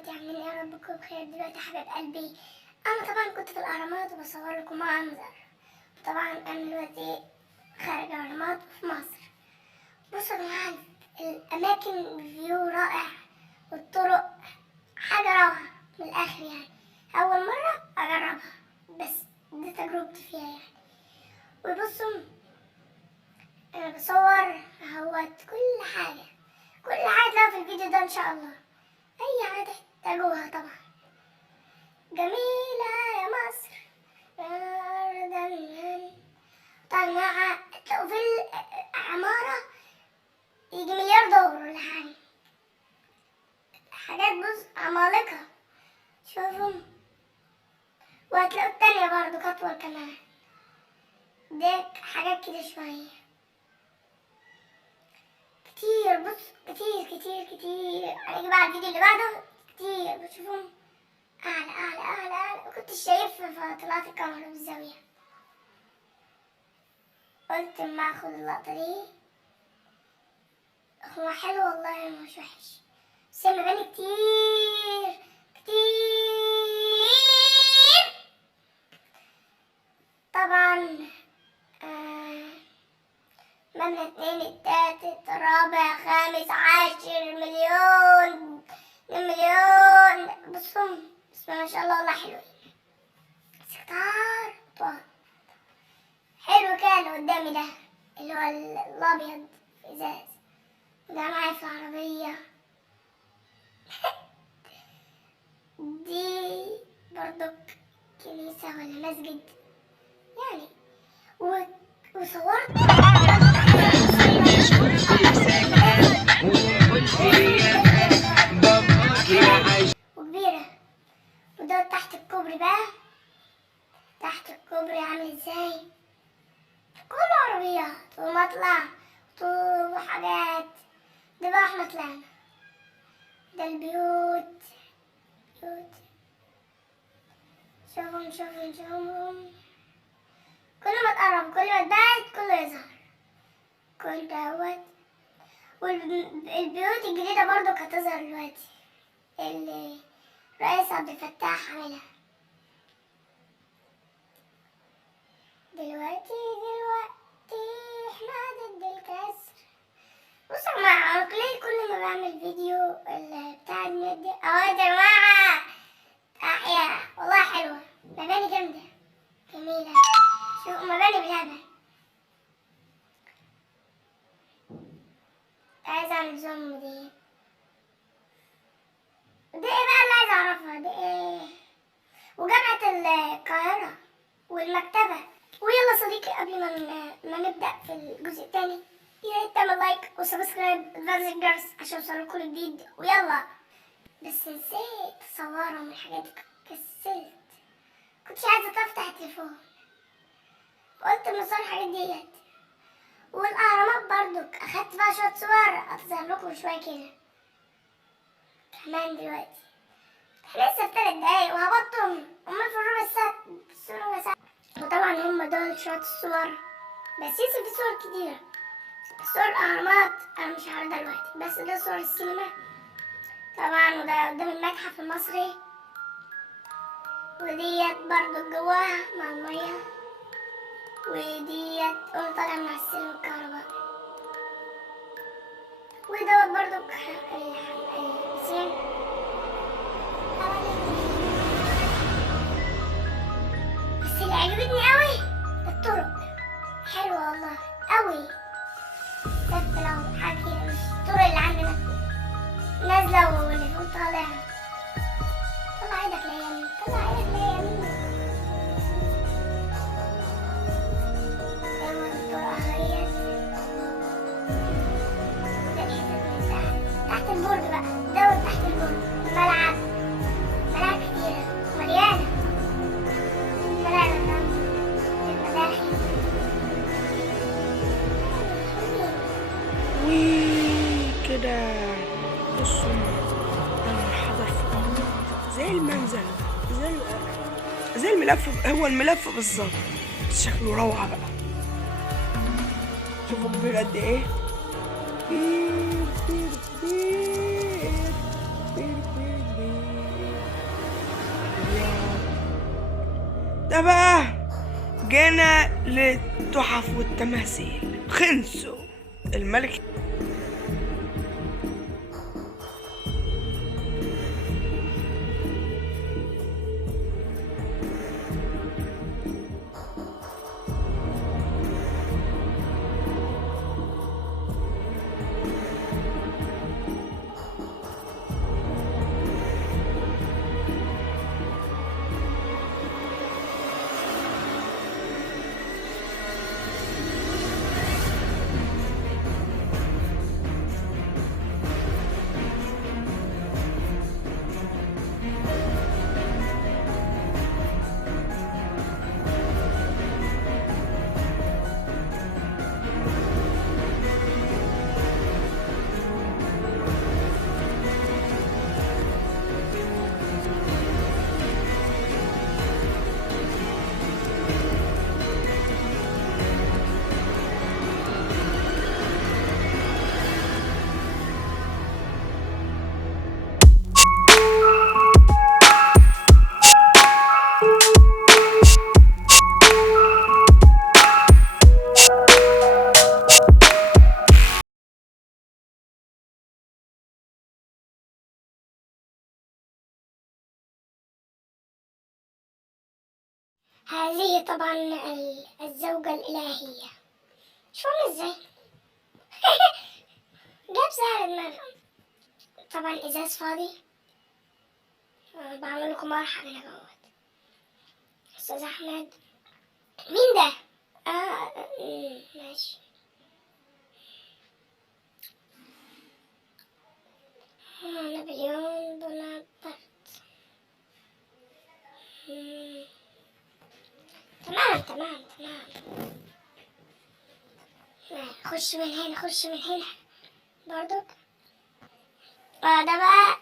دلوقتي عاملين ايه؟ يا رب تكونوا بخير. دلوقتي يا حبايب قلبي انا طبعا كنت في الاهرامات وبصور لكم منظر. طبعا انا دلوقتي خارج الاهرامات في مصر. بصوا يا جماعه الاماكن فيو رائع والطرق حاجه روعه من الاخر يعني. اول مره اجربها بس دي تجربتي فيها يعني. وبصوا انا بصور اهوت كل حاجه تلاقوها في الفيديو ده ان شاء الله. اي حاجه تحتاجوها طبعا. جميله يا مصر طبعا تلاقوا في العماره يجي مليار دولار ولا حاجه. حاجات بص عمالقه شوفوا. وهتلاقوا التانية برضو أطول كمان. دي حاجات كده شوية كتير. بص كتير هنيجي بقى الفيديو اللي بعده كتير. بتشوفهم أعلى مكنتش شايف فطلعت الكاميرا بالزاوية. قلت اما اخد اللقطة دي. هو حلو والله مش وحش بس مباني كتير طبعا. مبنى 2 التالت الرابع خامس 10 مليون 2 مليون. بصوا بسم الله ما شاء الله والله حلوين. ستار طبعا حلو. كان قدامي ده اللي هو الابيض في ازاز وده معايا في العربية. دي برضك كنيسة ولا مسجد يعني. وصورت وكبيرة. وده تحت الكوبري بقى. تحت الكوبري عامل ازاي؟ كله عربيات ومطلع طوب وحاجات. ده بقى احنا طلعنا. ده البيوت شوفهم. كل ما تقرب كل ما تبعد كله يظهر. كل دوت. والبيوت الجديدة برضو كانت تظهر دلوقتي اللي رئيس عبد الفتاح عملها. دلوقتي احنا ضد الكسر. بصوا يا جماعة ليه كل ما بعمل فيديو بتاع النت دي يا جماعة أحياء والله حلوة. مباني جامدة جميلة. شوفوا مباني بالهبل. عايزة اعمل زوم. دي ايه بقى اللي عايزة اعرفها؟ دي ايه؟ وجامعة القاهرة والمكتبة. ويلا صديقي قبل ما نبدأ في الجزء الثاني يا ريت تعمل لايك وسبسكرايب وتفعل الجرس عشان يوصلك كل جديد. ويلا بس نسيت اصورهم من الحاجات دي. كسلت كنتش عايزة افتح التليفون قلت مصور الحاجات ديت. والاهرامات برضك اخدت بقى شوية صور اظهر لكم شوية كده كمان. دلوقتي احنا لسه في 3 دقايق وهبطهم. هما في ربع ساعة. وطبعا هما دول شوية الصور بس لسه في صور كتيرة. صور الأهرامات أنا مش هعرضها دلوقتي بس ده صور السينما طبعا. وده قدام المتحف المصري. وديت برضو جواها مع المية. وديت وانا طالع مع السلم الكهربائي. ودوت برضو البسين. بس اللي عجبتني قوي الطرق حلوة والله قوي. بس لو حكي مش الطرق اللي عندنا نازلة واللي فوق طالعة. طلع ايدك ليمين الطرق اهيت. ده تحت البرج بقى. دوت تحت البرج ملعب كتيرة مليانة. المداخل كده. بصوا انا حضر في زي المنزل زي الملف. هو الملف بالظبط شكله روعة بقى. شوفوا كبير قد ايه. كبير ده بقى جينا للتحف والتماثيل. خنسو الملك. هذه طبعا الزوجة الإلهية. شو عامل ازاي؟ جاب سعر دماغه. طبعا ازاز فاضي. بعمل لكم مرحبا هنا جوات. استاذ احمد. مين ده؟ ماشي. نابليون بونابرت. تمام. خش من هنا برضك. ده بقى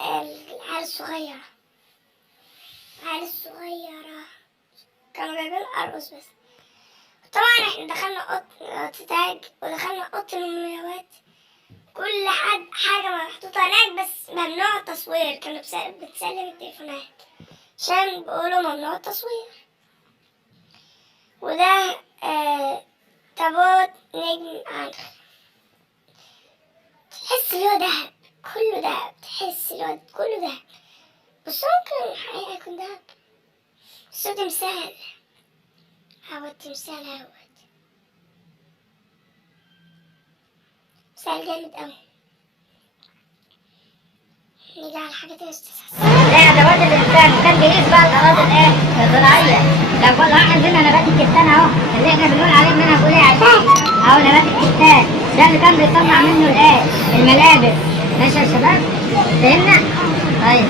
العيال الصغيرة. كانوا جايبين أرقص بس. طبعا احنا دخلنا اوضة تاج ودخلنا اوضة المومياوات. كل حاجة محطوطة هناك بس ممنوع التصوير. كانوا بتسلم التليفونات عشان بيقولوا ممنوع التصوير. وده تابوت نجم عنخ. تحس له دهب، كله دهب. تحس له كله دهب، بس ممكن الحقيقة يكون دهب. بس هو تمثال. التمثال تمثال جامد اوي. نيجي على الحاجات الاستساس. ده ادوات الانسان كان بيقيس بقى الاراضي الايه الزراعيه. لو كل واحد عندنا نبات الكتان اهو اللي احنا بنقول عليه منها بنقول ايه عشان اهو نبات الكتان ده اللي كان بيطلع منه الايه الملابس. ماشي يا شباب؟ فهمنا؟ طيب.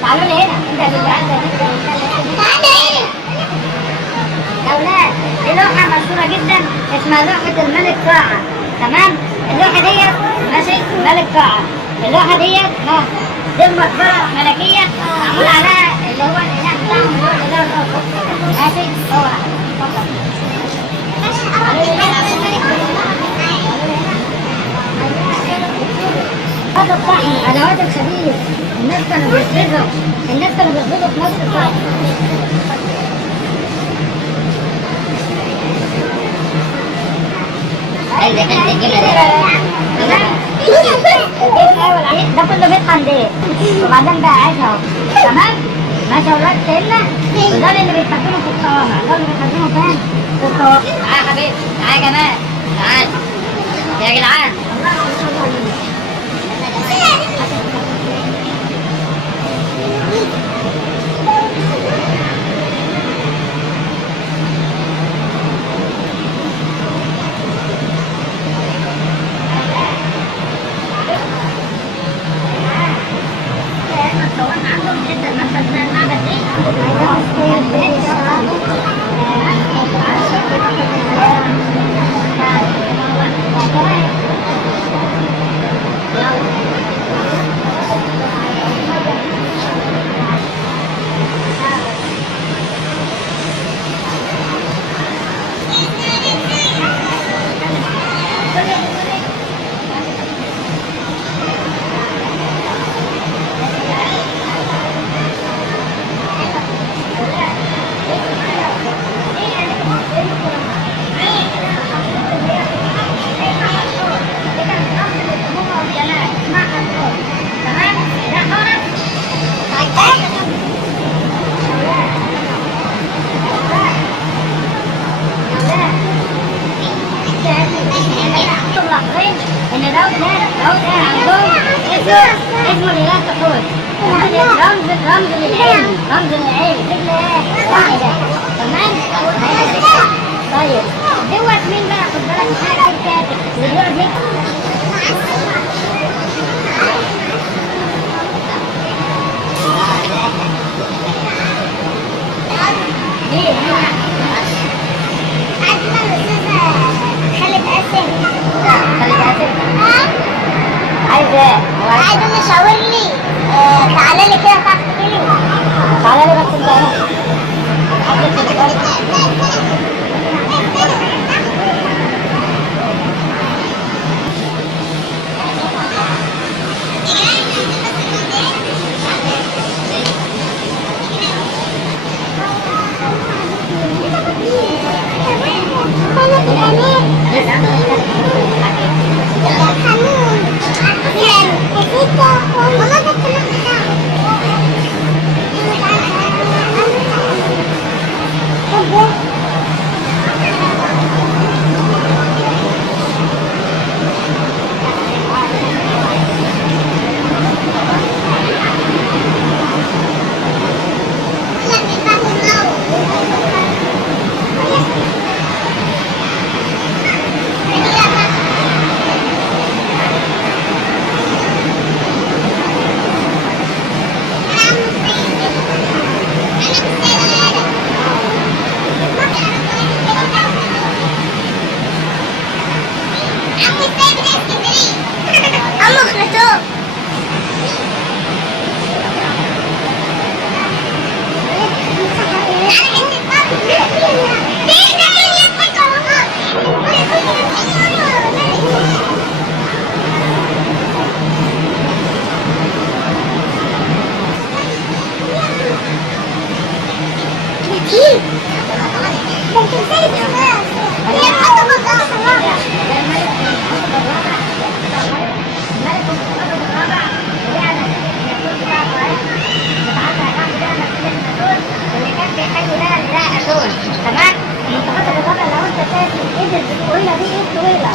تعالوا لي هنا. انت اللي عندك يا اولاد. دي لوحة مشهورة جدا اسمها لوحة الملك قاعة. تمام؟ اللوحة ديت ماشي ملك قاعة. اللوحة ديت دي مقبرة ملكية معمول عليها اللي هو الإله بتاعهم اللي هو الإله الأخر. ماشي؟ هو هذا الطحن أدوات الخبيث. الناس كانوا بيخبزوا في مصر الطحن. ده كله بيت حمدان وبعدين بقى عايش اهو. تمام؟ ماشي يا ولاد فهمنا؟ وده اللي بيستخدموا في الصوامع. ده اللي بيستخدموا فين؟ في الصوامع. تعالى يا حبيبي، تعالى يا جماعه، تعالى يا جدعان. موضوع اسمه الهلال كحول. رمز للعلم، رمز للعلم، فكرة واحدة. تمام؟ طيب دوت مين بقى؟ خد بالك من حاجة الكاتب اللي بيقعد يكتب. ليه؟ عارفة الأستاذة خالد قاسم؟ خلي بالك. ها؟ عايز ايه؟ عايزة نشاور لي. تعالى لي كده تحت لي. تعالى لي بس انت هنا. حطيت التليفون. تمام؟ المنتخبات الرابعة لو انت شايف الايد الطويلة دي ايد طويلة،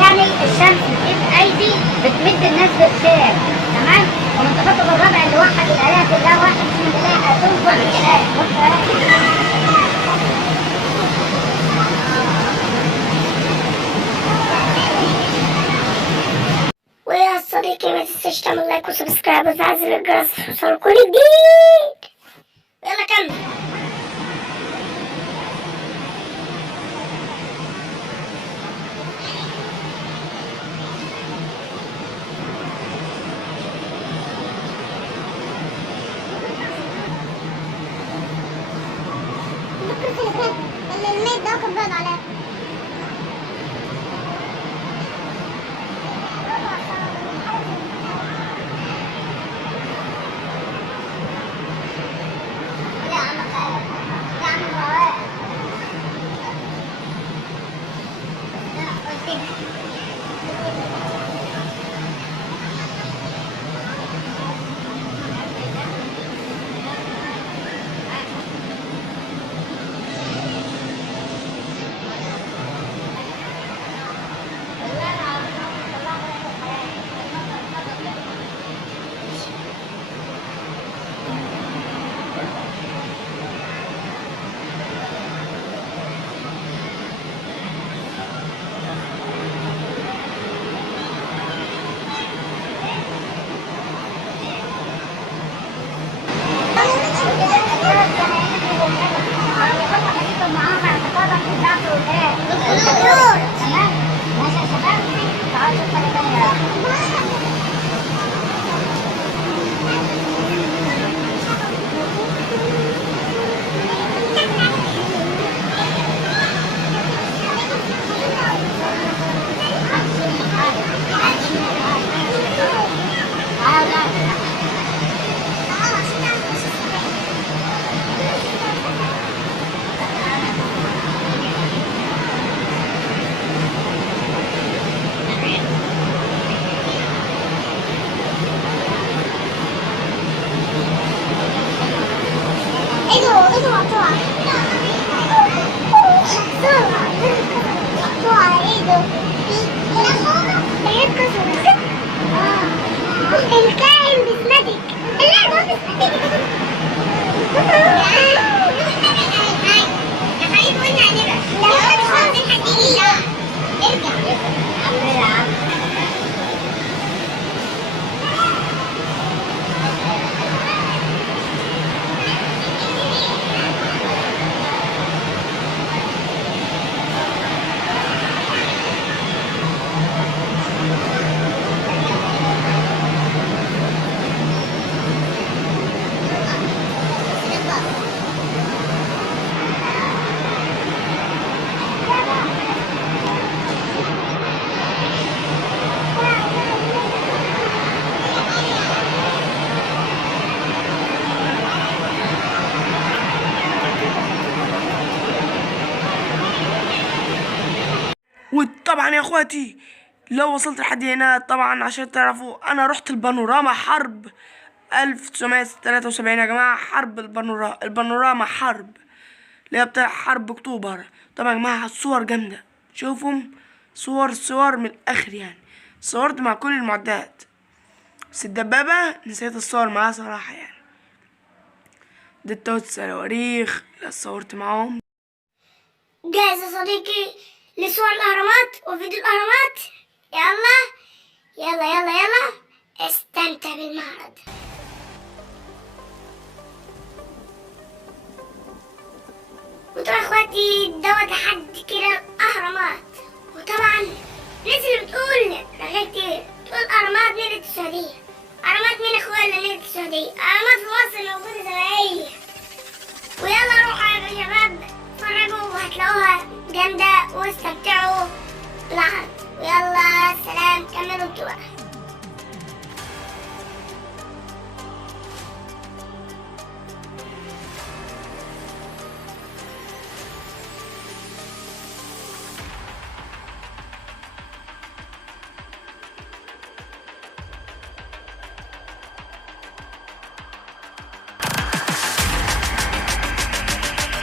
يعني الشمس بايد ايدي بتمد الناس بالخير. تمام؟ ومنتخبات الرابعة اللي وحد الاله في الله واحد اسمه الاله اتون كل الاله. ويا صديقي ما تنساش تعمل لايك وسبسكرايب وتفعل زر الجرس عشان يوصلك كل جديد. يلا كمل. الميت ده كان بيض عليها. طبعا يا اخواتي لو وصلت لحد هنا طبعا عشان تعرفوا انا رحت البانوراما حرب 1973 يا جماعة. حرب البانوراما حرب اللي هي بتاع حرب اكتوبر. طبعا يا جماعة الصور جامدة، شوفوا صور من الاخر يعني. صورت مع كل المعدات بس الدبابة نسيت الصور معاها صراحة يعني. دي التوت الصواريخ اللي صورت معاهم. جاهز يا صديقي لصور الأهرامات وفيديو الأهرامات؟ يلا استمتع بالمعرض. وطبعا اخواتي دوت لحد كده الأهرامات. وطبعا الناس اللي بتقول رغاية كتير تقول الأهرامات نيلة السعودية. أهرامات مين اخويا اللي نيلة السعودية؟ أهرامات في مصر موجودة زي ما هي. ويلا نروح